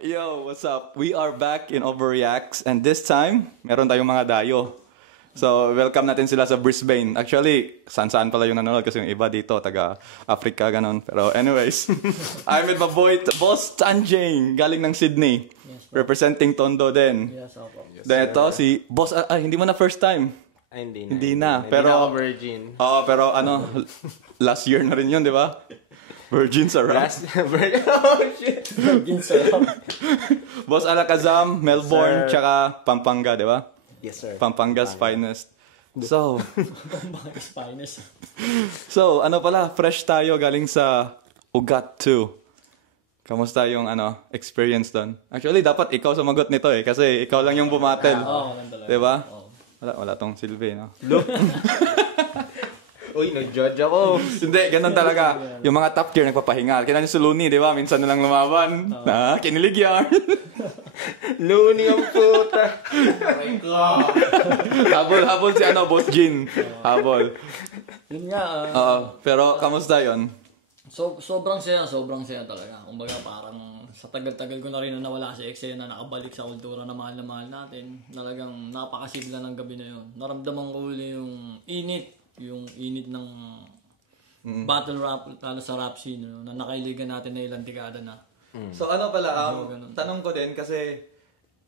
Yo, what's up? We are back in Overreacts and this time, meron tayong mga dayo. So, welcome natin sila sa Brisbane. Actually, saan-saan pala yung nanonood kasi yung iba dito, taga-Africa, ganun. Pero anyways, I'm with my boy, Boss Tanjing, galing ng Sydney. Yes, representing Tondo din. Yes, opo. Yes, then ito, si Boss, hindi mo na first time. Ay, hindi na. Hindi na. Pero, hindi na ako virgin. Oo, pero last year na rin yun, di ba? Virgin sarap. Oh, shit. Virgin sarap. Boss Alakazam, Melbourne, tsaka Pampanga, di ba? Yes, sir. Pampanga's finest. So, Pampanga's finest. So, pala, fresh tayo galing sa Ugat 2. Kamusta yung experience doon? Actually, dapat ikaw sumagot nito kasi ikaw lang yung bumatel. Oo, talaga. Di ba? Wala tong silbi, no? Uy, nag-judge ako. Hindi, ganun talaga. Yung mga top tier nagpapahinga. Kaya si Looney, di ba? Minsan na lang lumaban. Kinilig yan. Looney ang puta. Habol si Boss Jin. Habol. Yun nga. Pero, kamusta yun? Sobrang saya talaga. Kumbaga parang sa tagal-tagal ko na rin na nawala si eksena, nakabalik sa kultura na mahal natin. Talagang napakasigla ng gabi na yun. Naramdaman ko uli yung init ng battle rap lalo sa rap scene na nakailigan natin na ilang dekada na. So pala, tanong ko din kasi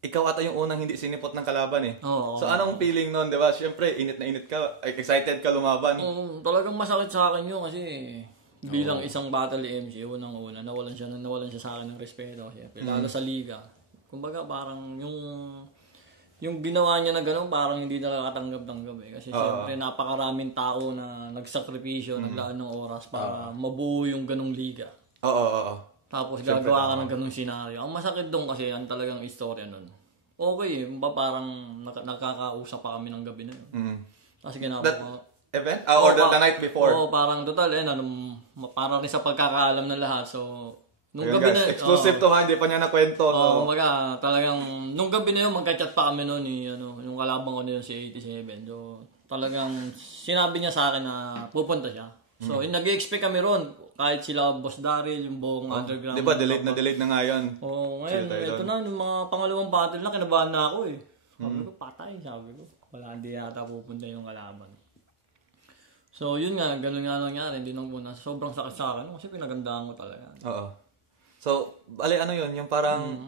ikaw ata yung unang hindi sinipot ng kalaban So anong feeling nun, di ba? Siyempre, init na init ka, excited ka lumaban. Talagang masakit sa akin yun kasi bilang isang battle MC, unang-una, nawalan siya sa akin ng respeto. Siyempre, lalo sa liga. Kumbaga parang yung ginawa niya na gano'n, parang hindi na nakatanggap-tanggap Kasi siyempre, napakaraming tao na nagsakripisyo, naglaan ng oras para mabuo yung ganong liga. Tapos siyempre, gagawa ka ng ganong senaryo. Ang masakit doon kasi, ang talagang istorya nun. Okay parang nakakausap pa kami ng gabi na yun. Kasi ginagawa event? Or the night before? Parang total, parang rin sa pagkakaalam ng lahat. So, nung gabi na, exclusive to hindi pa niya nakwento. Kumaga, talagang, nung gabi na yun, magka-chat pa kami noon yung kalabang ko na yun, si 87. So, talagang, sinabi niya sa akin na pupunta siya. So, nag-i-expect kami ron. Kahit sila Boss Daryl, yung buong underground. Di ba, delayed na nga yun. Ngayon, ito na, yung mga pangalawang battle na, kinabahan na ako Sabi ko, patay, sabi ko. Wala, hindi yata pupunta yung kalaban. So, yun nga, ganun nga nangyari. Hindi nang muna. Sobrang sakit sa akin kasi pinagandaan ko talaga. Oo. So, yun? Yung parang,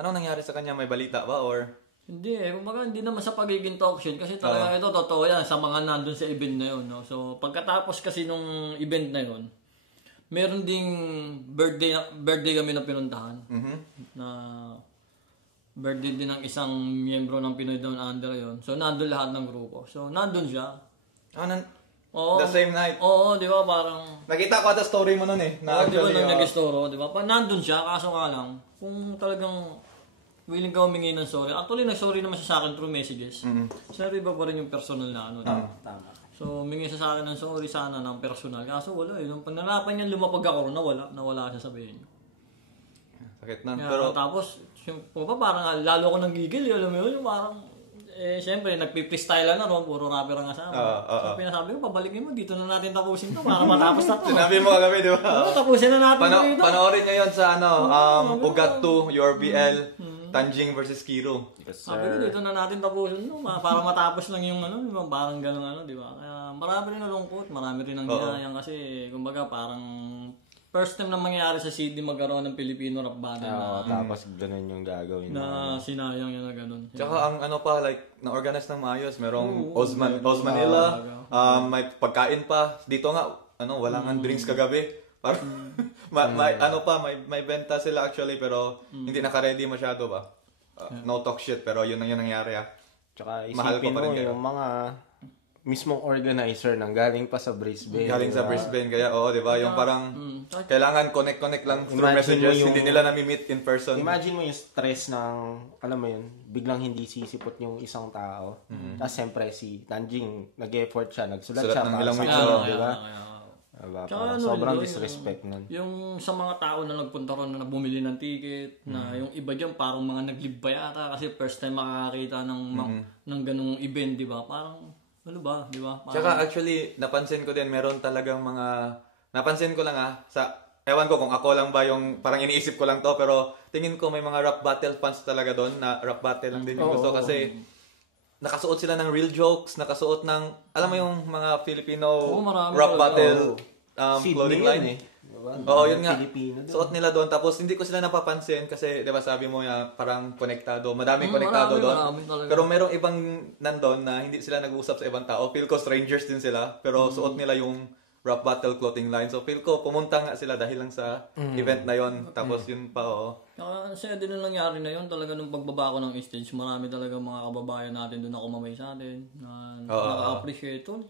anong nangyari sa kanya? May balita ba? Or? Hindi kumbaga hindi naman sa pagiging toxic kasi talaga ito, totoo yan, sa mga nandun sa event na yun. No? So, pagkatapos kasi nung event na yun, meron ding birthday kami na pinuntahan. Na birthday din ng isang miyembro ng Pinoy Down Under yun. So, nandun lahat ng grupo. So, nandun siya. The same night? Oo, di ba, parang... Nakita ko ata story mo nun Na di ba, nung nag-storo, di ba? Nandun siya, kaso nga lang, kung talagang willing ka humingi ng sorry. Actually, nag-sorry naman siya sa akin through messages. Sinabi ba pa rin yung personal na Tama. So, humingi siya sa akin ng sorry sana ng personal. Kaso wala Nung pananapan niya, lumapag ako, nawala siya sabihin niya. Sakit na. Pero... Tapos, parang lalo ako nanggigil, alam mo yun, yung parang... Siyempre, nagpi-freestyle na puro rapper ang asama. So, pinasabi ko, pabalikin mo, dito na natin tapusin to para matapos na to. Sinabi mo kagabi, di ba? Tapusin na natin dito. Panoorin nyo yun sa Ugat 2, URBL, Tanjing versus Kiro. Sabi ko, dito na natin tapusin para matapos lang yung parang gano'n di ba? Kaya marami rin nalungkot, marami rin ang ginayang kasi, kumbaga, parang first time na mangyayari sa Sydney magkaroon ng Filipino rap battle tapos ganun yung gagawin na sinayang yan na ganun. Tsaka ang na-organize ng maayos, merong Osmanila, may pagkain pa. Dito nga, wala nga drinks kagabi. Parang, may benta sila actually, pero hindi naka-ready masyado ba? No talk shit, pero yun ang nangyari Tsaka isipin mo yung mga mismong organizer nang galing pa sa Brisbane. Galing sa Brisbane, kaya di ba? Yung parang kailangan connect lang through messages, hindi nila nami-meet in person. Imagine mo yung stress ng, alam mo yun, biglang hindi sisipot yung isang tao. Tapos siyempre si Tanjing, nag-effort siya, nagsulat siya ng ilang weeks, di ba? Sobrang disrespect nun. Yung sa mga tao na nagpunta ron na bumili ng ticket, na yung iba dyan parang mga nag-live ba yata kasi first time makakakita ng ganung event, di ba? Parang di ba? Tsaka actually, napansin ko din, meron talagang napansin ko lang sa ewan ko kung ako lang ba yung parang iniisip ko lang to, pero tingin ko may mga rap battle fans talaga doon na rap battle lang din yung gusto kasi nakasuot sila ng real jokes, nakasuot ng, alam mo yung mga Filipino rap battle clothing line. Diba? Oo, yun nga. Filipino Suot nila doon, tapos hindi ko sila napapansin kasi, di ba sabi mo parang konektado, madaming konektado doon. Pero merong ibang nandun na hindi sila nag-uusap sa ibang tao. Feel ko strangers din sila, pero suot nila yung rap battle clothing line. So feel ko pumunta nga sila dahil lang sa event na yon. Tapos yun pa, Kasi din ang nangyari na yun, talaga nung pagbaba ko ng stage, marami talaga mga kababayan natin doon na kumamay sa atin, na naka-appreciate to.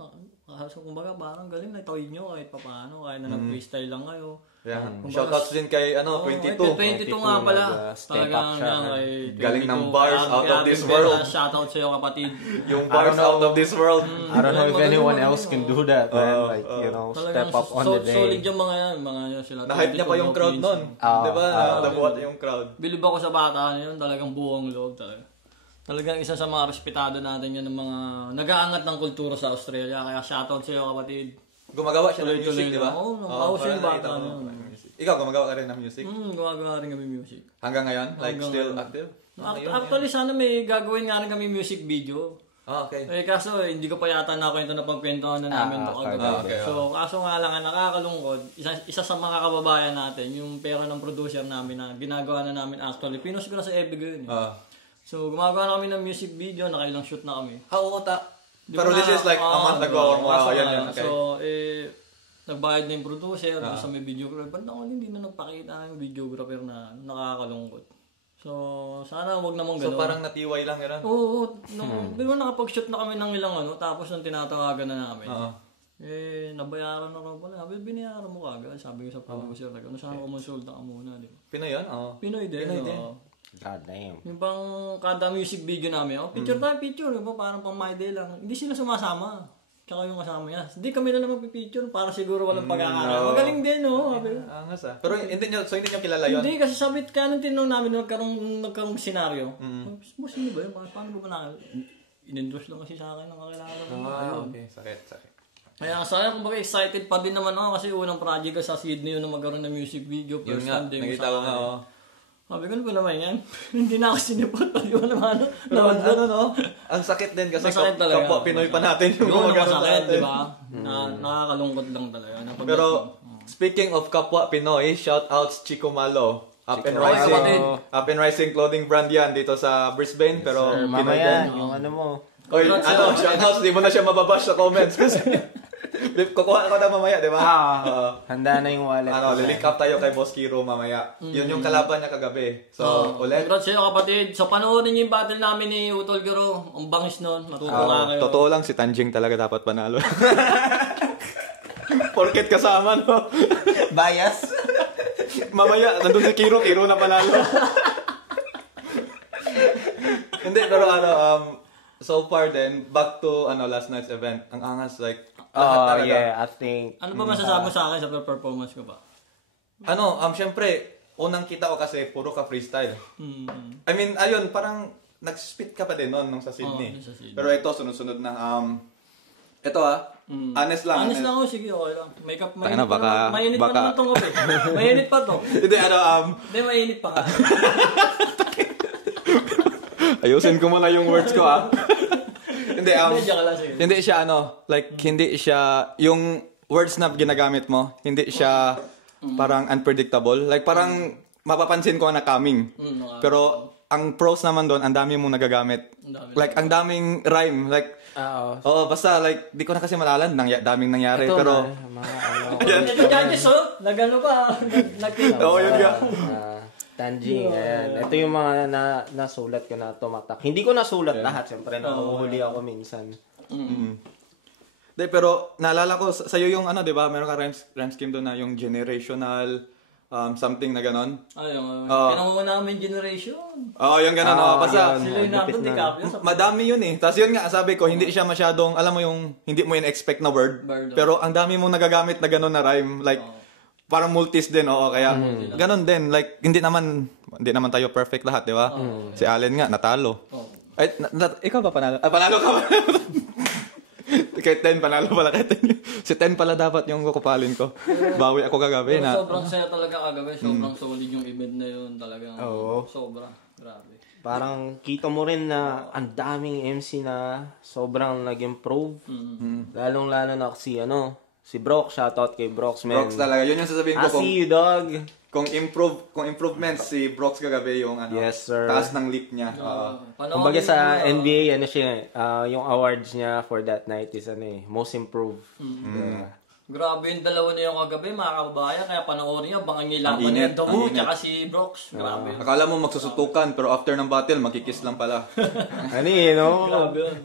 So, kumbaga, parang galing na itoy nyo kahit papaano, kahit na nag-freestyle lang kayo. Yeah. Shoutouts din kay 22. 22 nga pala. Talagang yan kay galing ng bars out of this world. Shoutout sa'yo kapatid. Yung bars out of this world. I don't know if anyone else can do that, man. Like, step up on the day. Solid yung mga yan. Mga sila. Na-hype niya pa yung crowd nun. Diba? Nabuhat yung crowd. Bilib ako sa bata na yun. Talagang buong loob talaga. Talagang isa sa mga respetado natin yun ng mga nag-aangat ng kultura sa Australia. Kaya shoutout sa'yo kapatid. Gumagawa siya ng music, di ba? Oo, siya yung bata. Ikaw, gumagawa ka rin ng music? Gumagawa rin kami music. Hanggang ngayon? Like, still active? Actually, sana may gagawin nga rin kami music video. Okay. Kaso, hindi ko pa yata nakwento na pagkwentuhan na namin ito kagabi. So, kaso nga lang, nakakalungkod. Isa sa mga kababayan natin, yung pera ng producer namin na ginagawa na namin actually. Pinost ko na sa Ebigo yun. So, gumagawa na kami ng music video, nakailang shoot na kami. Pero this is like a month ago or more. Okay. So, nagbayad na yung producer, sa may videographer. Ba't naman hindi na nagpakita yung videographer na nakakalungkot? So, sana wag naman gano'n. So, parang natiway lang gano'n? Oo. Di ba nakapag-shoot na kami ng ilang tapos nang tinatawagan na namin. Nabayaran na raw pala. Binayaran mo kagad. Sabi ko sa producer, sana kumonsulta ka muna. Di ba? Pinoy yan? Pinoy din. God damn. Yung pang kada music video namin, picture tayo, picture. Diba? Parang pang my day lang. Hindi sila sumasama. Tsaka yung kasama niya. Hindi kami na naman pipicture para siguro walang pagkakala. Magaling din, no? Angas Pero hindi nyo kilala yun? Hindi, kasi sabit ka nung tinanong namin nagkaroong senaryo. Boss, hindi ba yun? Paano ba na? In-endorse lang kasi sa akin ng kakilala. Okay. Sakit. Kaya saya kung baga excited pa din naman ako kasi unang project ko sa Sydney yun na magkaroon ng music video. Yun nga, nakita ko nga. Sabi ko, ano ba naman yan? Hindi na ako sinipot. Pati mo naman, no? Ang sakit din kasi kapwa Pinoy pa natin yung mga ganun masakit, di ba? Nakakalungkot lang talaga. Pero, speaking of kapwa Pinoy, shoutouts Chico Malo. Up and Rising clothing brand yan dito sa Brisbane. Pero, Pinoy din. Yung ano mo. Shoutouts, di mo na siya mababash sa comments kasi kukuha ko na mamaya, di ba? Handa na yung wallet. Lilink up tayo kay Boss Kiro mamaya. Yun yung kalaban niya kagabi. So, ulit. Congrats sa'yo kapatid. So, panoorin niyo yung battle namin ni Utol Kiro. Ang bangis nun. Matutuwa kayo. Totoo lang, si Tanjing talaga dapat panalo. Porket kasama, no? Bias. Mamaya, nandun si Kiro na panalo. Hindi, pero so far then, back to last night's event. Ang angas, like, lahat talaga. Yeah, I think. Ano ba masasabi mo sa akin sa performance ko ba? Syempre, unang kita ko kasi puro ka freestyle. I mean, ayun, parang nag-spit ka pa din nung sa Sydney. Sa Sydney. Pero ito, sunod-sunod na. Ito honest lang. Honest lang ako, sige, okay lang. Makeup, mainit pa naman itong kape. Mainit pa to. Hindi, Hindi, mainit pa ka. Ayusin ko muna yung words ko, Hindi, hindi siya hindi siya, yung words na ginagamit mo, hindi siya parang unpredictable. Like, parang mapapansin ko na coming. Pero, ang pros naman doon, ang dami mong nagagamit. Like, ang daming rhyme. Like, basta, like, di ko na kasi malalan, daming nangyari. Ito pero, Ito judges, nagano pa. Oo, yun nga. Tanjing, ayan. Ito yung mga nasulat ko na tumatak. Hindi ko nasulat lahat, siyempre. Nahuhuli ako minsan. Pero naalala ko, sa'yo yung di ba, meron ka rhyme scheme doon na yung generational something na ganon. Pinamumuna kami generation. Yung ganon. Basta, sila yung nakapon DiCaprio. madami yun Tapos yun nga, sabi ko, hindi siya masyadong, alam mo yung, hindi mo in-expect na word. Pero ang dami mong nagagamit na ganon na rhyme. Like, parang multis din, kaya ganon din. Like, hindi naman tayo perfect lahat, di ba? Si Allen nga, natalo. Ay, ikaw ba panalo? Panalo ka ba? Kay Ten, panalo pala kay Ten. Si Ten pala dapat yung kukupalin ko. Bawi ako kagabi na. Sobrang saya talaga kagabi. Sobrang solid yung event na yun. Talagang Oo. sobra. Grabe. Parang kita mo rin na ang daming MC na sobrang nag-improve. Lalong-lalo na si Brock. Shoutout kay Brox, man. Brox talaga. Yun yung sasabihin ko. See you, dog. Kung improvement si Brox kagabi yung Yes, sir. taas ng leap niya. Kumbaga sa NBA, yung awards niya for that night is most improved. Grabe yung dalawa na yung kagabi, mga kababayan. Kaya panoorin niyo, bangan niyo laban init, yung Damu, ang init. tsaka si Brox. Grabe. Akala mo magsusutukan pero after ng battle magkikiss lang pala.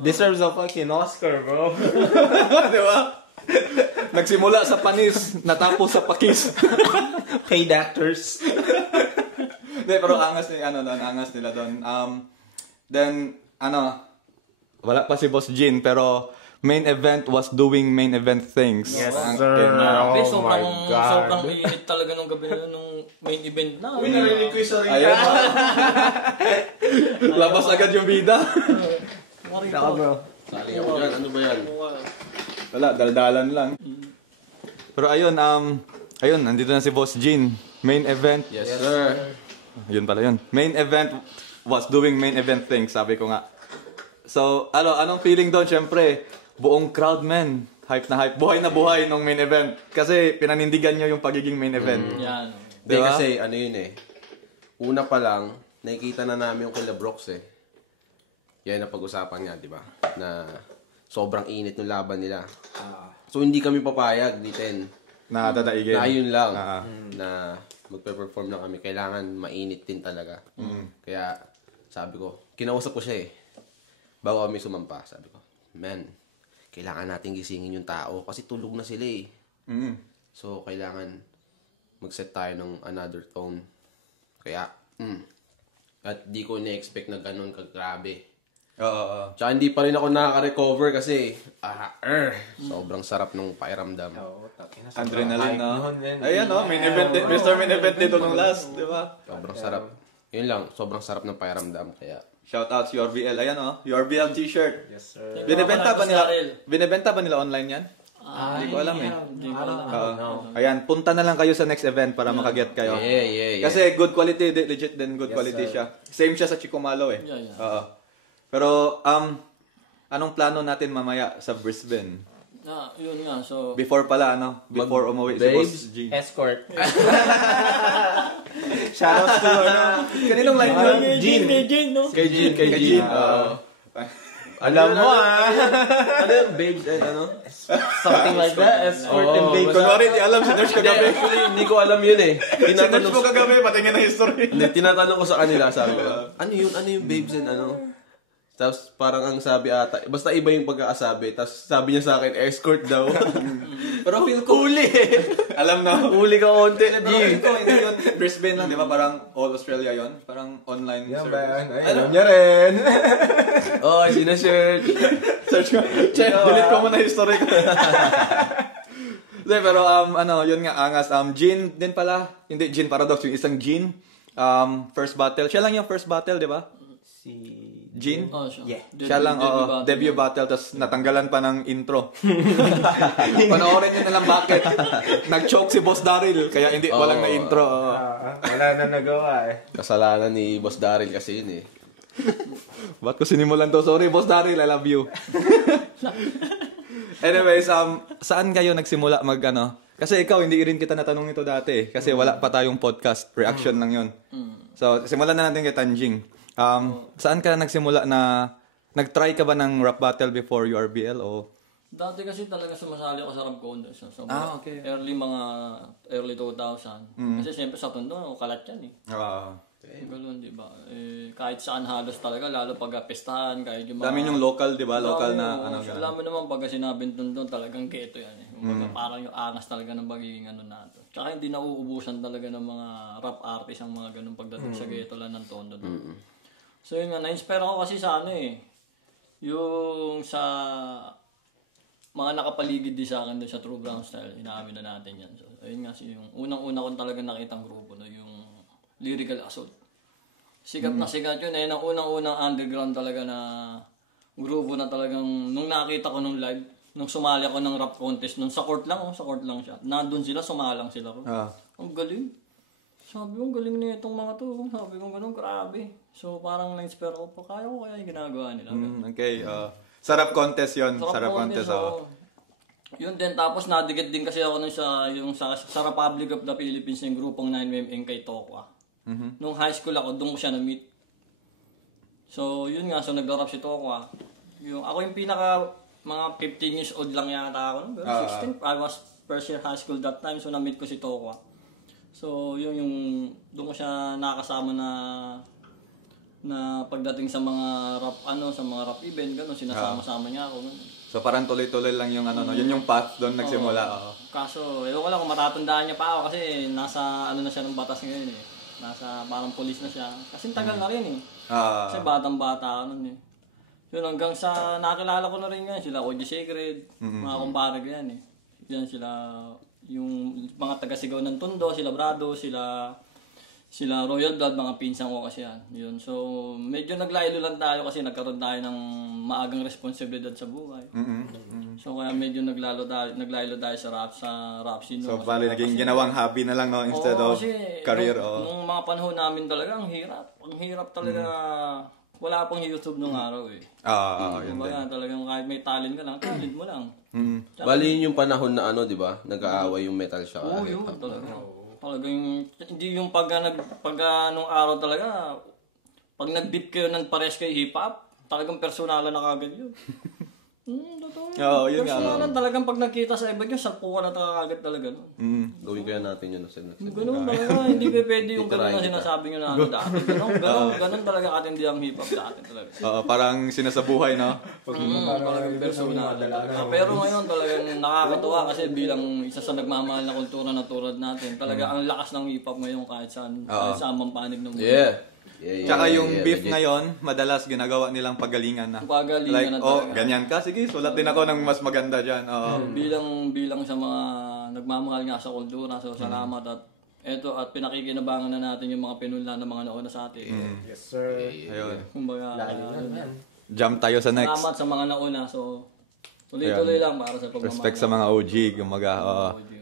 Deserves a fucking Oscar, bro. Di ba? Nagsimula sa panis, natapos sa pakis. Paid actors. Hindi, pero angas nila doon. Then, wala pa si Boss Jin, pero main event was doing main event things. Yes, Ang sir. ina. Grabe, Oh my God. sobrang init talaga nung gabi na nung main event na. Narinig ko yung sarili. Ayun. Labas agad yung bida. Saka, bro. Sali ako dyan. Ano ba yan? Wala, daldalan lang. Pero ayun, nandito na si Boss Jin. Main event. Yes, sir. Yun pala yun. Main event was doing main event things, sabi ko nga. So, anong feeling doon? Siyempre, buong crowd, man. Hype na hype. Buhay na buhay nung main event. Kasi pinanindigan nyo yung pagiging main event. Yan. Hindi, Diba? kasi ano yun eh. Una pa lang, nakikita na namin yung kila Brox eh. Yan ang pag-usapan nga, di ba? Na sobrang init ng laban nila. So, hindi kami papayag, D10. Na dadaigin. Na yun lang. Na magpe-perform lang kami. Kailangan mainit din talaga. Kaya, sabi ko, kinausap ko siya eh. Bago kami sumampa, sabi ko, man, kailangan natin gisingin yung tao kasi tulog na sila eh. So, kailangan mag-set tayo ng another tone. Kaya, at di ko na-expect na ganun kagrabe. Oo. Tsaka hindi pa rin ako nakaka-recover kasi, sobrang sarap ng pakiramdam. Adrenaline na. Ayan main event din. Mr. Main Event dito nung last, di ba? Sobrang sarap. Yun lang, sobrang sarap ng pakiramdam. Kaya, Shout out si URBL. Ayan URBL t-shirt. Yes, sir. Binebenta ba nila online yan? Hindi ko alam eh. Hindi ko alam. Ayan, punta na lang kayo sa next event para makaget kayo. yeah. Kasi good quality, legit din good quality siya. Same siya sa Chicumalo eh. Yeah. Oo. Pero, anong plano natin mamaya sa Brisbane? Yun nga. So, Before pala, before umuwi si Boss G. Escort. Shoutouts to, Kaninong line yun? Kay Jane, no? Kay Jean. Alam mo, Ano yung babes and ano? Something like that. Escort and babe. Kunwari, di alam si Nurse kagabi. Actually, hindi ko alam yun eh. Si Nurse mo kagabi, patingin na history. Hindi, tinatanong ko sa kanila, sabi ko, ano yun? Ano yung babes and ano? Tapos parang ang sabi ata, basta iba yung pagkakasabi. Tapos sabi niya sa akin, escort daw. Pero feel ko, Uli! alam na. Uli ka konti. Pero feel ko, hindi yun Brisbane lang, di ba? Parang all Australia yon, parang online service. Alam niya rin. Oh, sina-search. Search ko. Check, delete ko muna history ko. Hindi, pero yun nga, angas. Jean din pala. Hindi, Jean Paradox, yung isang Jean. First battle. Siya lang yung first battle, di ba? Si Jean? Oh, siya. Yeah. Siya lang, debut battle, tapos natanggalan pa ng intro. Panoorin nyo na lang bakit. Nag-choke si Boss Daryl, kaya hindi, walang na intro. Wala na nagawa eh. Kasalanan ni Boss Daryl kasi yun eh. Ba't ko sinimulan to? Sorry, Boss Daryl, I love you. Anyways, saan kayo nagsimula Kasi ikaw, hindi rin kita natanong ito dati. Kasi wala pa tayong podcast. Reaction lang yun. So, simulan na natin kay Tanjing. Saan ka nagsimula na... Nag-try ka ba ng rap battle before URBL o... Dati kasi talaga sumasali ako sa rap contest. So, okay. Early 2000. Kasi siyempre sa Tondo, kalat yan eh. Ganun, di ba? Kahit saan halos talaga, lalo pag pestahan, kahit yung mga... Dami yung local, di ba? Local na alam mo naman, pag sinabing Tondo, talagang keto yan eh. Parang yung angas talaga ng magiging nato. Tsaka hindi nauubusan talaga ng mga rap artist ang mga ganun pagdating sa ghetto lang ng Tondo. So yun nga, na-inspire ako kasi sa yung sa mga nakapaligid din sa akin doon sa True Brown Style, inaamin na natin yan. So, ayun nga, yung unang-una kong talaga nakitang grupo, yung Lyrical Assault. Sikat na sikat yun. Ayun ang unang-unang underground talaga na grupo na talagang, nung nakita ko nung live, nung sumali ako ng rap contest, nung sa court lang siya. Nandun sila, sumalang sila. Ang galing. Sabi ko, galing na itong mga to. Sabi ko, ganun, grabe. So, parang na-inspire ako pa. Kaya ko kaya yung ginagawa nila. Okay. Sarap contest yun. Sarap contest. Yun din. Tapos, nadikit din kasi ako sa Republic of the Philippines yung grupong 9mm kay Tokwa. Nung high school ako, doon ko siya na-meet. So, yun nga. So, naglarap si Tokwa. Ako yung mga 15 years old lang yata ako. Pero 16, I was first year high school that time. So, na-meet ko si Tokwa. So, yun doon ko siya nakasama na pagdating sa mga rap event, gano'n, sinasama-sama niya ako. Ganun. So, parang tuloy-tuloy lang yung yun yung path doon nagsimula. Kaso, ewan ko lang kung matatandaan niya pa ako kasi nasa na siya ng batas ngayon eh. Nasa parang police na siya. Kasi tagal na rin eh. Kasi batang-bata ako nun eh. Yun, hanggang sa nakilala ko na rin yan, sila OG Sacred, mga kumpare ko yan eh. Yan sila, yung mga taga-sigaw ng Tondo, sila Brado, sila Royal Blood, mga pinsan ko kasi yan. Yun. So, medyo naglaylo lang tayo kasi nagkaroon tayo ng maagang responsibilidad sa buhay. So, kaya medyo naglaylo tayo sa rap scene. So, bali, naging ginawang hobby na lang, no? Instead of career. Nung mga panahon namin talaga, ang hirap. Ang hirap talaga. Wala pang YouTube nung araw eh. Yun din. Talagang kahit may talent ka lang, talent mo lang. Bali yun yung panahon na di ba? Nag-aaway yung metal siya. Oo, yun talaga. Talagang, hindi yung pag nung araw talaga, pag nag-beat kayo ng pares kayo hip-hop, talagang personalan na kagad yun. Totoo yun. Oo, yun nga. Personalan talagang pag nakita sa iba nyo, salpukan na kagad talaga. Gawin kaya natin yun. Ganun talaga, hindi pwede yung ganun na sinasabi nyo na dati. Ganun talaga katindi ang hip-hop dati talaga. Parang sinasabuhay, no? Talagang personal. Pero ngayon talagang nakakatuwa kasi bilang isa sa nagmamahal na kultura na tulad natin, talaga ang lakas ng hip-hop ngayon kahit saan mang panig ng mundo. Tsaka yung beef ngayon, madalas ginagawa nilang pagalingan na. Pagalingan na talaga. Ganyan ka, sige, sulat din ako ng mas maganda dyan. Bilang sa mga nagmamahal nga sa kultura, so salamat at pinakikinabangan na natin yung mga pinunla ng mga nauna sa atin. Yes, sir. Ayun. Kumbaga, Jump tayo sa next. salamat sa mga nauna, so tuloy-tuloy lang para sa pagmamahal. Respect sa mga OG, kumaga.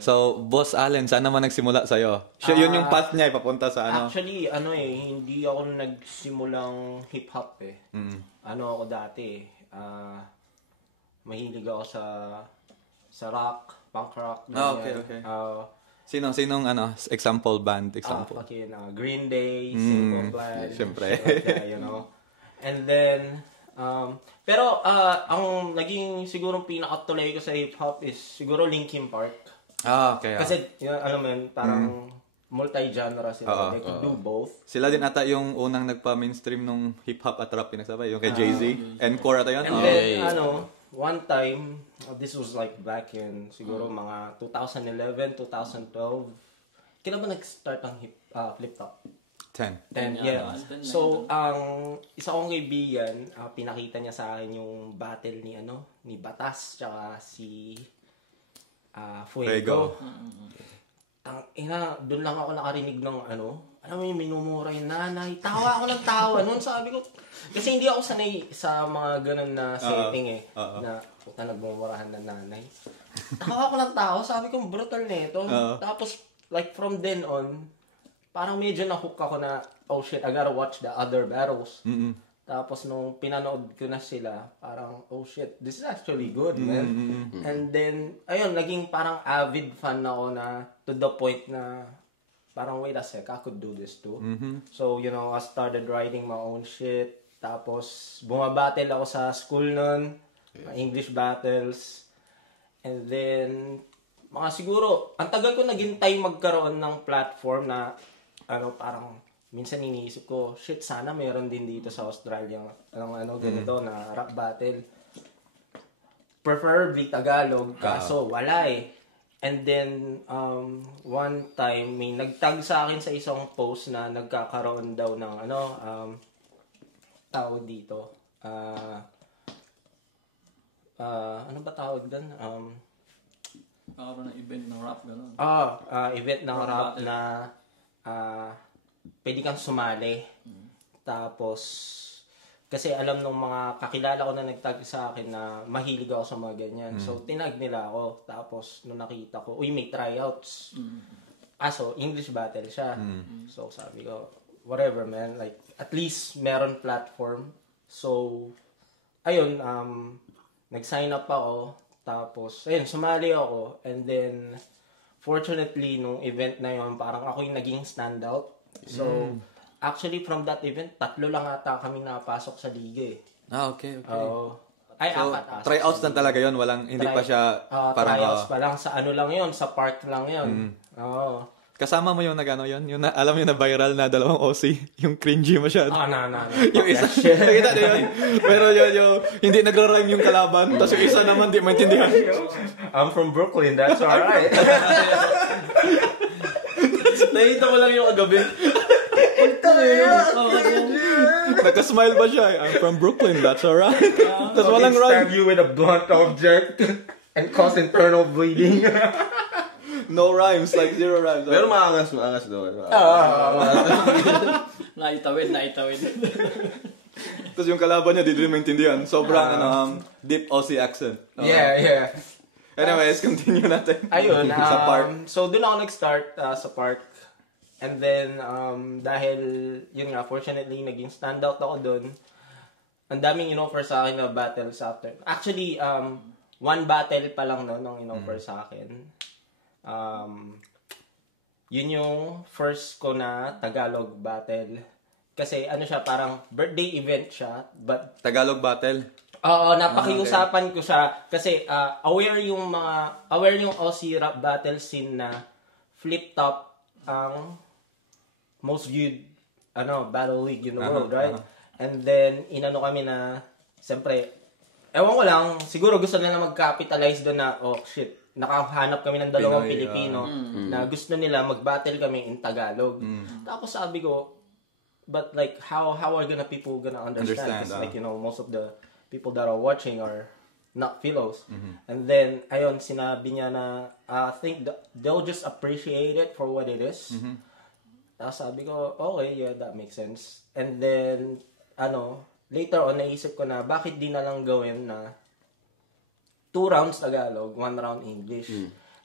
So, Boss Allen, saan naman nagsimula sa'yo? Yun yung path niya, papunta sa ano? Actually, hindi ako nagsimulang hip-hop eh. Ako dati, mahilig ako sa rock, punk rock. Okay. Sinong example band? Green Day, Simple Plan. Siyempre. You know. And then, pero ang naging siguro pinakatuloy ko sa hip-hop is siguro Linkin Park. Okay. Kasi, alam mo yun, parang multi-genre sila. They could do both. Sila din ata yung unang nagpa-mainstream nung hip-hop at rap pinagsabay. Yung kay Jay-Z. Encore ata yun. And then, one time, this was like back in siguro mga 2011, 2012. Kailan ba nag-start ang flip-top? 10. Yeah. So, ang isa kong kaibigan, pinakita niya sa akin yung battle ni Batas tsaka si Fuego. Doon lang ako nakarinig ng alam mo yung minumura yung nanay. Tawa ako ng tawa. Noon sabi ko, kasi hindi ako sanay sa mga ganun na setting eh. Na nagmumurahan ng nanay. Tawa ako ng tawa. Sabi ko, brutal na ito. Tapos, like from then on, parang medyo na-hook ako na, oh shit, I gotta watch the other battles. Tapos nung pinanood ko na sila, parang, oh shit, this is actually good, man. And then, ayun, naging parang avid fan ako na to the point na parang, wait a sec, I could do this too. So, I started writing my own shit. Tapos, bumabattle ako sa school nun, English battles. And then, mga siguro, ang tagal ko naghintay magkaroon ng platform na, parang, minsan iniisip ko, shit, sana meron din dito sa Australia ganito na rap battle. Preferably Tagalog, kaso wala eh. And then, one time, may nagtag sa akin sa isang post na nagkakaroon daw ng tawag dito. Ano ba tawag doon? Nagkakaroon ng event ng rap, gano'n. Event ng rap na pwede kang sumali. Tapos, Kasi alam nung mga kakilala ko na nagtag sa akin na mahilig ako sa mga ganyan. So, tinag nila ako. Tapos, nung nakita ko, uy, may tryouts. So, English battle siya. So, sabi ko, whatever, man. Like, at least, meron platform. So, ayun, nag-sign up ako. Tapos, ayun, sumali ako. And then, fortunately, nung event na yun, parang ako yung naging standout. So, actually, from that event, 3 lang ata kami napasok sa liga eh. Okay. Ay, So, 4 tryouts lang talaga yon, hindi pa siya parang tryouts pa lang sa ano lang yon, sa park lang yon. Oo. kasama mo yung nagano yon, yung alam mo yung na viral na 2 OC, yung cringy masyado. No. Yung isa, nakita niyo yun. Pero yung hindi nagra-rhyme yung kalaban, tapos yung isa naman di maintindihan. I'm from Brooklyn, that's alright. Nakita ko lang yung kagabi. Nagka-smile ba siya? I'm from Brooklyn, that's alright. Tapos walang rhyme. Stab you with a blunt object and cause internal bleeding. No rhymes, like 0 rhymes. Pero maangas doon. Naitawid. Tapos yung kalaban niya, di din maintindihan. Sobrang deep Aussie accent. Yeah. Anyways, continue natin. Ayun, sa park. so doon ako nag-start sa park. And then, dahil, yun nga, fortunately, naging standout ako doon. Ang daming in-offer sa akin na battles after. Actually, 1 battle pa lang no, nung in-offer sa akin. Yun yung first ko na Tagalog battle. Kasi ano siya, parang birthday event siya. But Tagalog battle. Oo, napakiusapan ko siya kasi aware yung Aussie rap battle scene na Flip Top ang most viewed battle league in the world, right? And then inano kami na siyempre ewan ko lang, siguro gusto nila mag-capitalize doon na shit, nakahanap kami ng 2 Pilipino na gusto nila mag-battle kami in Tagalog. Tapos sabi ko, but like how are people gonna understand? Because like most of the people that are watching are not Philos. And then, ayun, sinabi niya na, I think they'll just appreciate it for what it is. Tapos sabi ko, okay, yeah, that makes sense. And then, later on, naisip ko na, bakit di na lang gawin na 2 rounds Tagalog, 1 round English.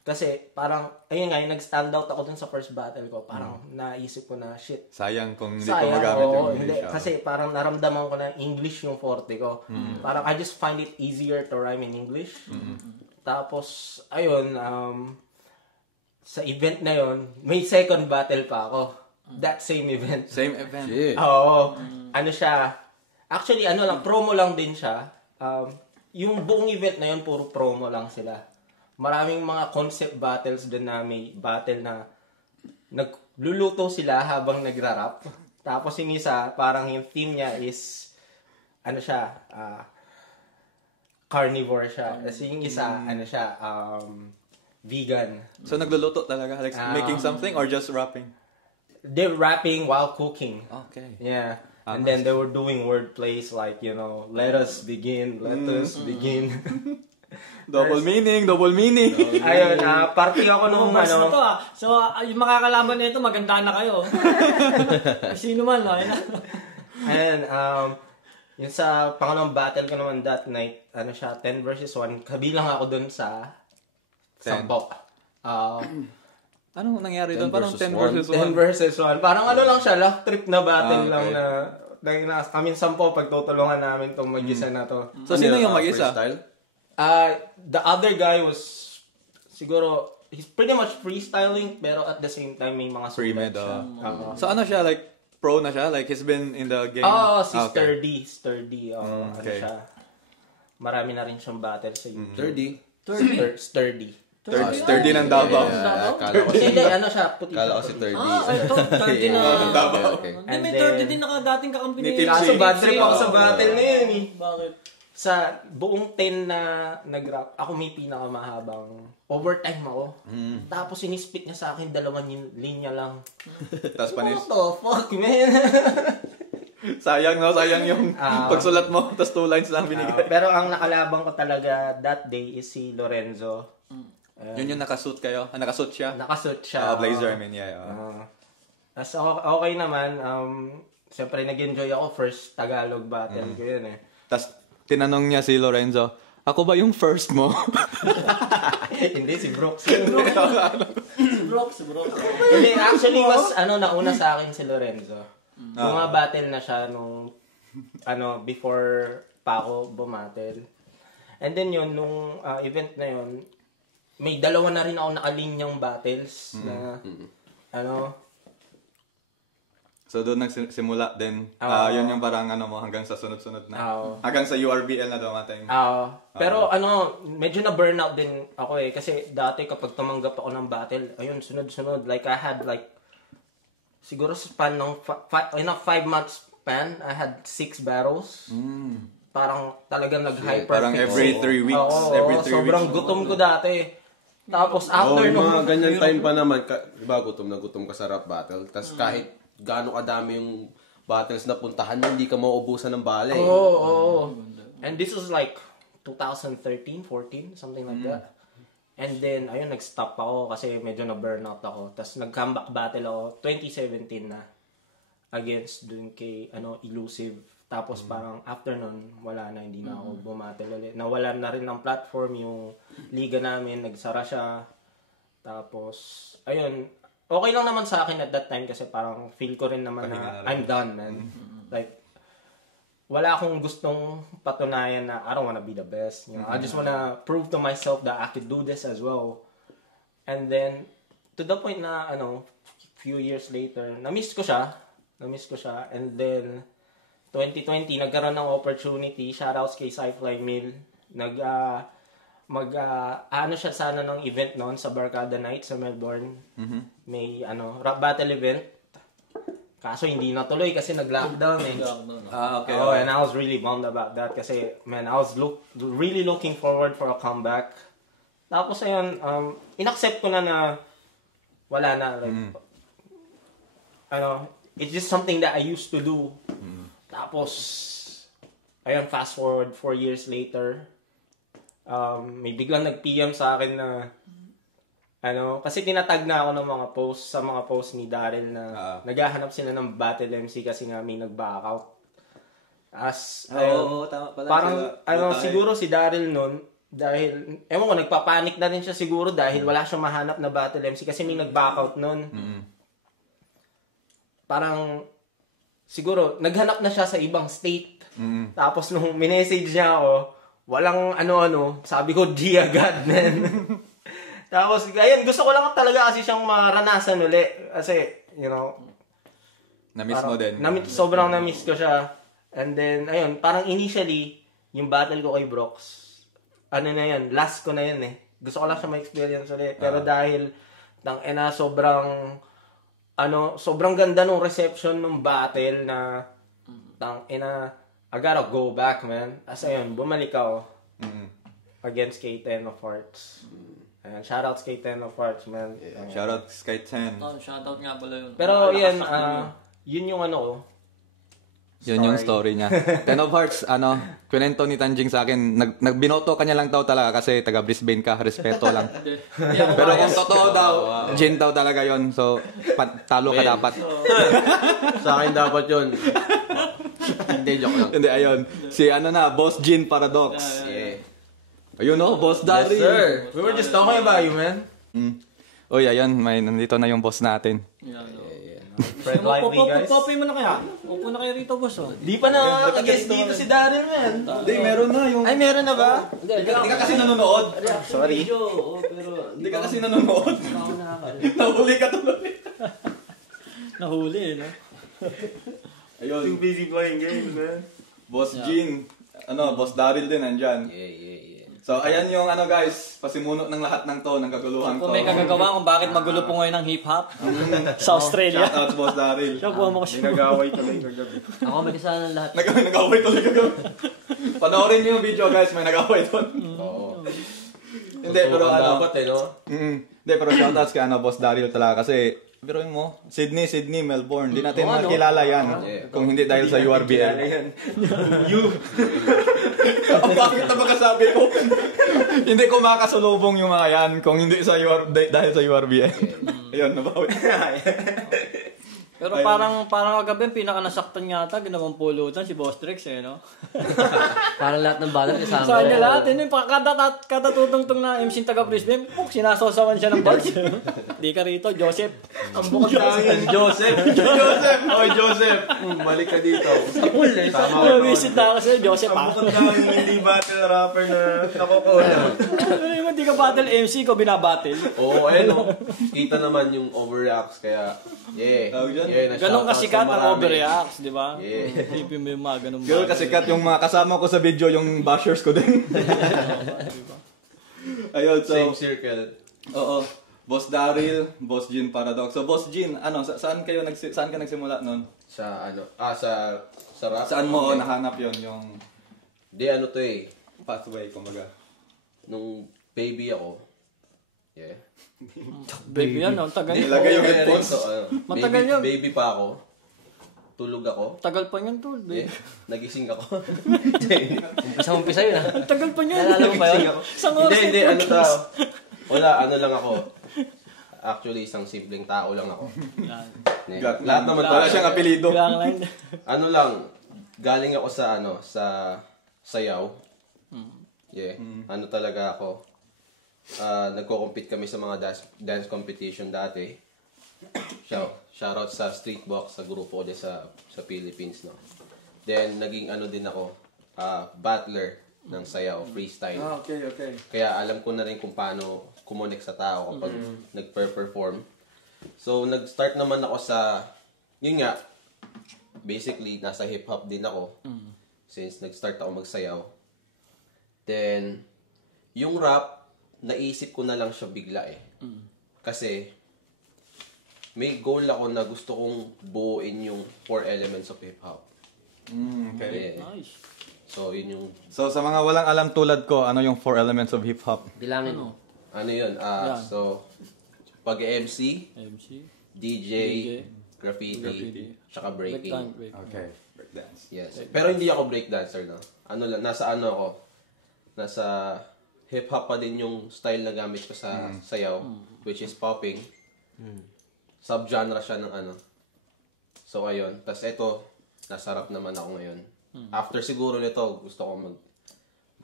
Kasi parang, ayun nga, yung nag-stand out ako dun sa first battle ko. Parang naisip ko na, shit. Sayang kung hindi ko magamit yung English. Hindi, kasi parang naramdaman ko na English yung forte ko. Parang I just find it easier to rhyme in English. Tapos, ayun, sa event na yon may second battle pa ako. That same event. Same event. Oo. Ano siya, actually, lang, promo lang din siya. Yung buong event na yon puro promo lang sila. Maraming mga concept battles din na may battle na nagluluto sila habang nagra-rap. Tapos yung isa, parang yung theme niya is, carnivore siya. Kasi yung isa, vegan. So nagluluto talaga? Like making something or just rapping? They're rapping while cooking. Okay. Yeah. And then they were doing word plays like, let us begin. Double meaning. Ayun, party ako nung na to So, yung makakalaban nito, maganda na kayo. Sino man, And, yung sa pangalawang battle ko naman that night, 10 versus 1, kabilang ako dun sa 10. Anong nangyari doon? 10 Parang 10 versus versus 1. 10 versus 1. Parang lang siya, luck trip na battle lang na kami 10 pagtutulungan namin itong mag-isa na to. So, sino yung mag-isa? The other guy was, siguro, he's pretty much freestyling, pero at the same time, may mga sulat siya. So, ano siya? Like, pro na siya? Like, he's been in the game? Sturdy. Okay. Ano siya. Marami na rin siyang battle sa YouTube. Sturdy. Sturdy ng Davao. Hindi, siya, puti. Kala ko si 30. Ito, 30 na. Davao. Hindi, may 30 din dating kakampi ni Kaso bad trip ako sa battle na yun eh. Bakit? Sa buong 10 na nag-rap, ako may pinakamahabang overtime ako. Tapos inispit niya sa akin 2 linya lang. Tapos panis. What the fuck, man? Sayang yung pagsulat mo. Tapos 2 lines lang binigay. Pero ang nakalabang ko talaga that day is si Lorenzo. Yun yung nakasuit kayo? Nakasuit siya? Nakasuit siya. Blazer, I mean, yeah. Tapos okay naman. siyempre nag-enjoy ako. First Tagalog battle ko yun eh. Tapos, tinanong niya si Lorenzo, ako ba yung first mo? Hindi, si Brooks. Si Brooks. Hindi, actually, mas nauna sa akin si Lorenzo. Battle na siya nung, before pa ako bumattle. And then yun, nung event na yun, may dalawa na rin ako nakalinyang battles na, So, doon nagsimula din. Yun yung parang hanggang sa sunod-sunod na. Hanggang sa URBL na dumating. Pero medyo na-burnout din ako eh. Kasi dati kapag tumanggap ako ng battle, ayun, sunod-sunod. Like, I had siguro sa span ng 5 months span, I had 6 battles. Parang talagang nag-hyper. Parang every 3 weeks. Sobrang gutom ko dati. Tapos after mga ganyan time pa naman, diba gutom na gutom ka sa rap battle. Tapos kahit gaano kadami yung battles na puntahan mo, hindi ka mauubusan ng bala eh. And this was like 2013, 14, something like that. And then, ayun, nag-stop ako kasi medyo na-burnout ako. Tapos nag-comeback battle ako 2017 na against dun kay Elusive. Tapos parang after nun, wala na, hindi na ako bumattle ulit. Nawalan na rin ng platform yung liga namin, nagsara siya. Tapos, ayun, okay lang naman sa akin at that time kasi parang feel ko rin naman na I'm done, man. Like, wala akong gustong patunayan na I don't wanna be the best. You know, I just wanna prove to myself that I could do this as well. And then, to the point na, few years later, na-miss ko siya. And then, 2020, nagkaroon ng opportunity. Shoutouts kay Sci-Fly Mill. Siya sana ng event noon sa Barcada Night sa Melbourne. May rap battle event. Kaso hindi natuloy kasi nag-lockdown eh. Okay. And I was really bummed about that kasi man, I was really looking forward for a comeback. Tapos ayun, inaccept ko na wala na like it's just something that I used to do. Tapos ayun, fast forward 4 years later. May biglang nag-PM sa akin na kasi tinatag na ako ng mga posts sa mga posts ni Daryl na naghahanap sila ng battle MC kasi nga may nag-back out. Tama pala. Siguro si Daryl nun, dahil, ewan ko, nagpapanik na rin siya siguro dahil wala siyang mahanap na battle MC kasi may nag-back out nun. Parang, siguro, naghanap na siya sa ibang state. Tapos nung minessage niya ako, walang sabi ko, di agad, man. Tapos, ayun, gusto ko lang talaga kasi siyang maranasan uli. Kasi, na-miss mo din. Sobrang na-miss ko siya. And then, ayun, parang initially, yung battle ko kay Brooks, last ko na yun eh. Gusto ko lang siya ma-experience ulit. Pero dahil, sobrang ganda nung reception nung battle na, I gotta go back, man. As ayun, bumalik ako against K10 of Hearts. And shoutouts kay 10 of Hearts, man. Shoutouts kay 10. Shoutout nga pala yun. Pero yan, yun yung ko. Yun yung story niya. 10 of Hearts, kwento ni Tanjing sa akin, nagbinoto kanya lang daw talaga kasi taga Brisbane ka, respeto lang. Pero kung totoo daw, Jin daw talaga yun. So, talo ka dapat. Sa akin dapat yun. Hindi, joke lang. Hindi, ayun. Si Boss Jin Paradox. Ayun Boss Daryl. Yes, sir. We were just talking about you, man. Uy, ayun, nandito na yung boss natin. Fred Lively, guys. Popay mo na kaya? Upo na kayo rito, boss. Di pa nakaka-guess dito si Daryl, man. Hindi, meron na yung... Ay, meron na ba? Hindi ka kasi nanonood. Sorry. Hindi ka kasi nanonood. Nahuli ka tuloy. Nahuli, no? Ayun. Too busy playing games, man. Boss Jin. Boss Daryl din nandyan. Yeah. So, ayan yung guys, pasimuno ng lahat ng ng kaguluhan Kung may kagagawa kung bakit magulo po ngayon ng hip-hop sa Australia. Shoutouts, Boss Daryl. Siya po mo kasi. Nag-away tuloy kagabi. Ako may kasalanan lahat. Nag-away tuloy kagabi. Panoorin niyo yung video, guys, may nag-away doon. Oo. Hindi, pero dapat no? Hindi, pero shoutouts kay Boss Daryl talaga kasi biruin mo, Sydney, Melbourne. Hindi natin makilala yan kung hindi dahil sa URBL. Ang bakit na magkasabi ko? Hindi ko makasalubong yung mga yan kung hindi dahil sa URBL. Ayun, nabawi. Pero parang kagabi, pinaka-nasaktan yata, ginawang pulutan si Boss Drex no? Parang lahat ng battle kasama. Sa kanya lahat, kada tutungtong na MC taga Brisbane, sinasasawan siya ng bars. Di ka rito, Joseph. Ang bukod tangin, Joseph. Oy, Joseph. Balik ka dito. Sa pool eh. Tama. Visit na ako sa'yo, Joseph. Ang bukod tangin, hindi battle rapper na nakukuha. Hindi ka battle MC ko, binabattle. Oo, kita naman yung overreacts, kaya, Ganon kasikat ang overreacts, di ba? Yeah. Isipin mo yung mga ganun. Ganun kasikat yung mga kasama ko sa video, yung bashers ko din. Ayun, so... Same circle. Oo. Boss Daryl, Boss Jean Paradox. So, Boss Jean, saan ka nagsimula nun? Sa rap. Saan mo nahanap yon yung pathway, kumbaga? Nung baby ako. Yeah. Baby yan, tagal yun. Ilagay yung headphones. Matagal yun. Baby pa ako. Tulog ako. Tagal pa yun, tol. Yeah. Nagising ako. Umpisa yun Ang tagal pa yun. Naalala mo ba yun? Isang oras Hindi, yung podcast. Wala, lang ako. Actually, isang simpleng tao lang ako. Lahat naman Wala siyang apelido. Galing ako sa sayaw. Yeah. Talaga ako. Nagko-compete kami sa mga dance competition dati. Shoutout sa Streetbox, sa grupo din sa Philippines, no. Then naging din ako, battler ng sayaw, freestyle. Okay. Kaya alam ko na rin kung paano kumonek sa tao kapag nagpe-perform. So nag-start naman ako sa yun nga, basically nasa hip hop din ako. Since nag-start ako magsayaw. Then yung rap naisip ko na lang siya bigla Kasi may goal ako na gusto kong buuin yung 4 elements of hip-hop. Okay. Yeah. Nice. So, yun yung... So, sa mga walang alam tulad ko, ano yung 4 elements of hip-hop? Bilangin mo. Ano yun? So, pag-MC, DJ, graffiti, tsaka breaking. Okay. Breakdance. Yes. Pero hindi ako breakdancer, no? Nasa nasa hip-hop pa din yung style na gamit ko sa sayaw, which is popping. Sub-genre siya ng So, ayun. Tapos ito, nasa rap naman ako ngayon. After siguro nito, gusto ko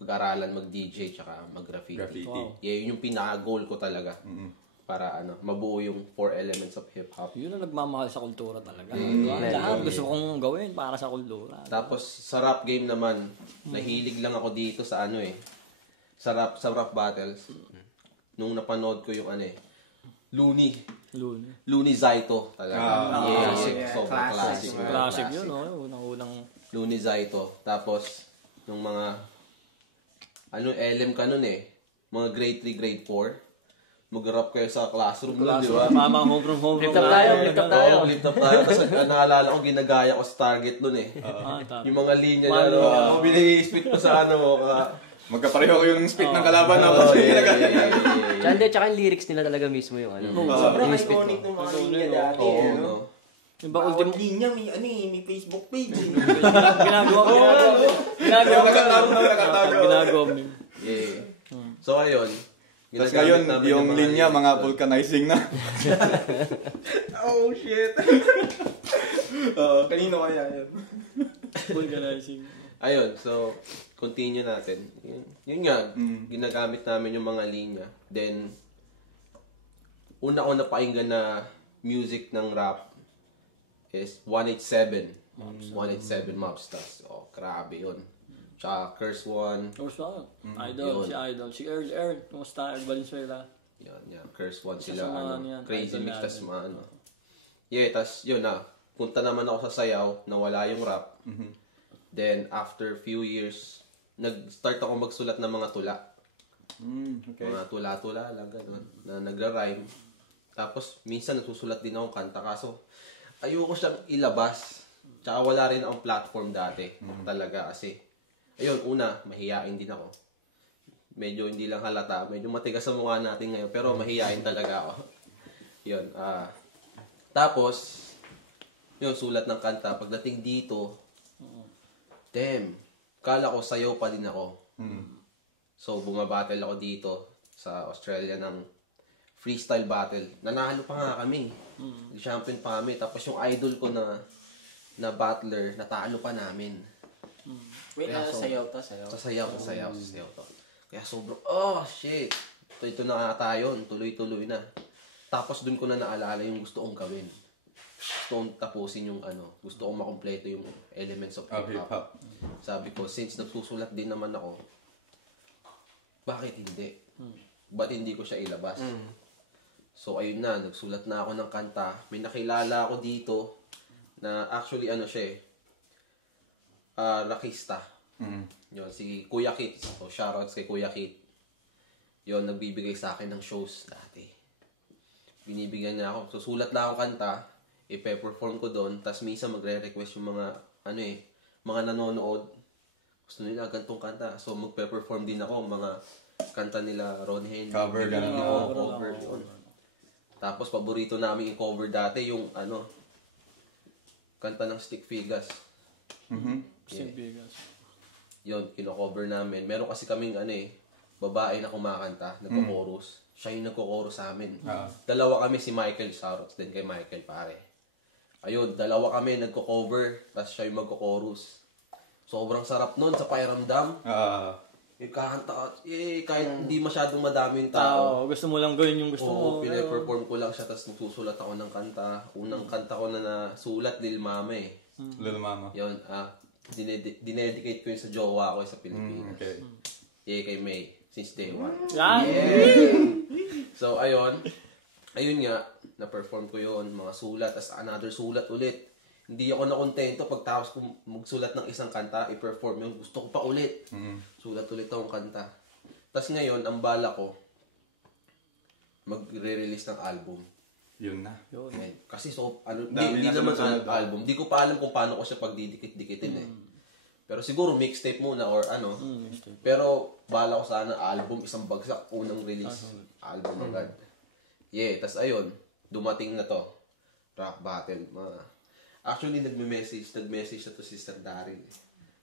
mag-aralan, mag-DJ, tsaka mag-graffiti. Wow. Yeah, yun yung pinaka-goal ko talaga. Para mabuo yung 4 elements of hip-hop. Yun ang nagmamahal sa kultura talaga. Lahat gusto kong gawin para sa kultura. Tapos, sa rap game naman, nahilig lang ako dito sa sa rap battles. Nung napanood ko yung Looney Zaito talaga. Sobrang classic. Classic yun, no? Unang-unang... Looney Zaito. Tapos, nung mga LM ka nun mga grade 3, grade 4, mag-rap kayo sa classroom nun, di ba? Mama, home. Lift up tayo. Lift up tayo. Tapos, naalala ko, ginagaya ko sa target nun Yung mga linya niya, binispit ko sa Magkapareho ko yung speak ng kalaban na Tsaka yung lyrics nila talaga mismo yung Sobrang iconic ng mga linya dati. Yung ba, Bawat linya, may Facebook page. ginagawa mo. Yeah. So, ayun. Tapos ngayon, yung linya, mga vulcanizing na. Oh, shit. Kanino kaya yun? Vulcanizing. Ayun, so, continue natin. Yun nga, ginagamit namin yung mga linya. Then, una ko napakinggan na music ng rap is 187. 187 Mobstars. Oh, grabe yun. Tsaka Curse One. Idol. Si Earl. Kumusta? Earl Valenzuela. Yan. Curse One Isa sila. sa mga yan, Crazy idol Mix. Tas natin. mga Yeah, tas yun na. Punta naman ako sa sayaw, nawala yung rap. Then, after few years, nag-start ako magsulat ng mga tula. Okay. Mga tula-tula lang, gano'n, na nagra-rhyme. Tapos, minsan nasusulat din akong kanta, kaso ayoko siyang ilabas. Tsaka wala rin akong platform dati. Talaga, kasi, ayun, una, mahihain din ako. Medyo hindi lang halata, medyo matigas sa mukha natin ngayon, pero mahihain talaga ako. Yun, tapos, yun, sulat ng kanta. Pagdating dito, damn, kala ko sayaw pa din ako. So, bumabattle ako dito sa Australia ng freestyle battle. Nanalo pa nga kami. Champion pa kami. Tapos yung idol ko na battler, natalo pa namin. Wait, sayaw to. Sasayaw to. Kaya sobrang, oh shit. Ito na ata yun. Tuloy-tuloy na. Tapos dun ko na naalala yung gusto kong gawin. Gusto kong tapusin yung gusto kong makompleto yung elements of hip-hop. Sabi ko, since nagsusulat din naman ako, bakit hindi? Ba't hindi ko siya ilabas? So ayun na, nagsulat na ako ng kanta. May nakilala ako dito na actually siya rockista. Yun, si Kuya Kit. So shoutouts kay Kuya Kit. Yun, nagbibigay sa akin ng shows dati. Binibigyan niya ako. Susulat lang ako kanta, ipe-perform ko doon, tapos minsan magre-request yung mga, mga nanonood. Gusto nila gantong kanta. So magpe-perform din ako, mga kanta nila Ron Henry. Cover, gano'n. Cover yun. Tapos paborito namin i-cover dati yung kanta ng Stick Figures. Stick Figures. Yun, kino-cover namin. Meron kasi kaming babae na kumakanta, nagko-chorus. Siya yung nagko-chorus sa amin. Dalawa kami, si Michael, shoutouts din kay Michael, pare. Ayun, dalawa kami nagko-cover, tapos siya yung magko-chorus. Sobrang sarap nun sa pakiramdam. Kakanta ka, kahit hindi masyadong madaming tao. Gusto mo lang gawin yung gusto mo. Pina-perform ko lang siya, tapos nagsusulat ako ng kanta. Unang kanta ko na nasulat, Lil Mama Lil Mama. Yun, dinedicate ko yun sa jowa ko sa Pilipinas. Okay. Kay May, since day one. So, ayun nga, na-perform ko yun, mga sulat, tapos another sulat ulit. Hindi ako nakontento pagtapos kong magsulat ng isang kanta, i-perform yun, gusto ko pa ulit. Sulat ulit akong kanta. Tapos ngayon, ang bala ko, magre-release ng album. Yun na. Kasi hindi naman album. Hindi ko pa alam kung paano ko siya pagdidikit-dikitin Pero siguro mixtape muna or Pero bala ko sana album, isang bagsak, unang release. Album agad. Tas ayun, dumating na to. Rap battle. Actually, nag-message na to si Sister Daryl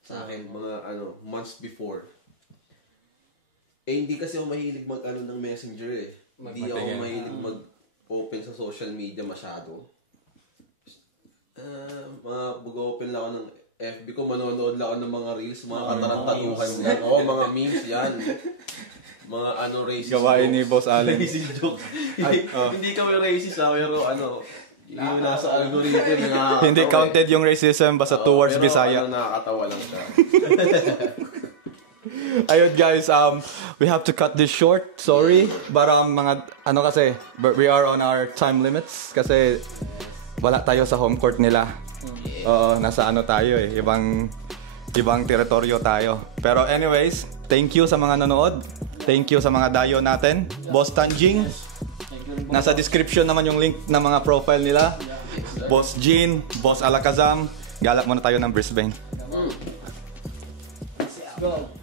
sa akin mga months before. Hindi kasi ako mahilig ng messenger Hindi ako mahilig mag-open sa social media masyado. Mag-open lang ako ng FB ko, manonood lang ako ng mga reels, mga katarantaduhan yan. Mga memes yan. Mga racist Gawain ni Boss Allen. Racist joke. Hindi kami racist pero yung nasa algorithm Hindi counted yung racism, basta towards Bisaya. Nakakatawa lang siya. Ayun guys, we have to cut this short. Sorry. But kasi, we are on our time limits kasi wala tayo sa home court nila. Nasa tayo ibang teritoryo tayo. Pero anyways, thank you sa mga nanood. Thank you sa mga dayo natin. Boss Tanjing. Nasa description naman yung link ng mga profile nila. Boss Jean, Boss Alakazam. Galak muna tayo ng Brisbane. Let's go.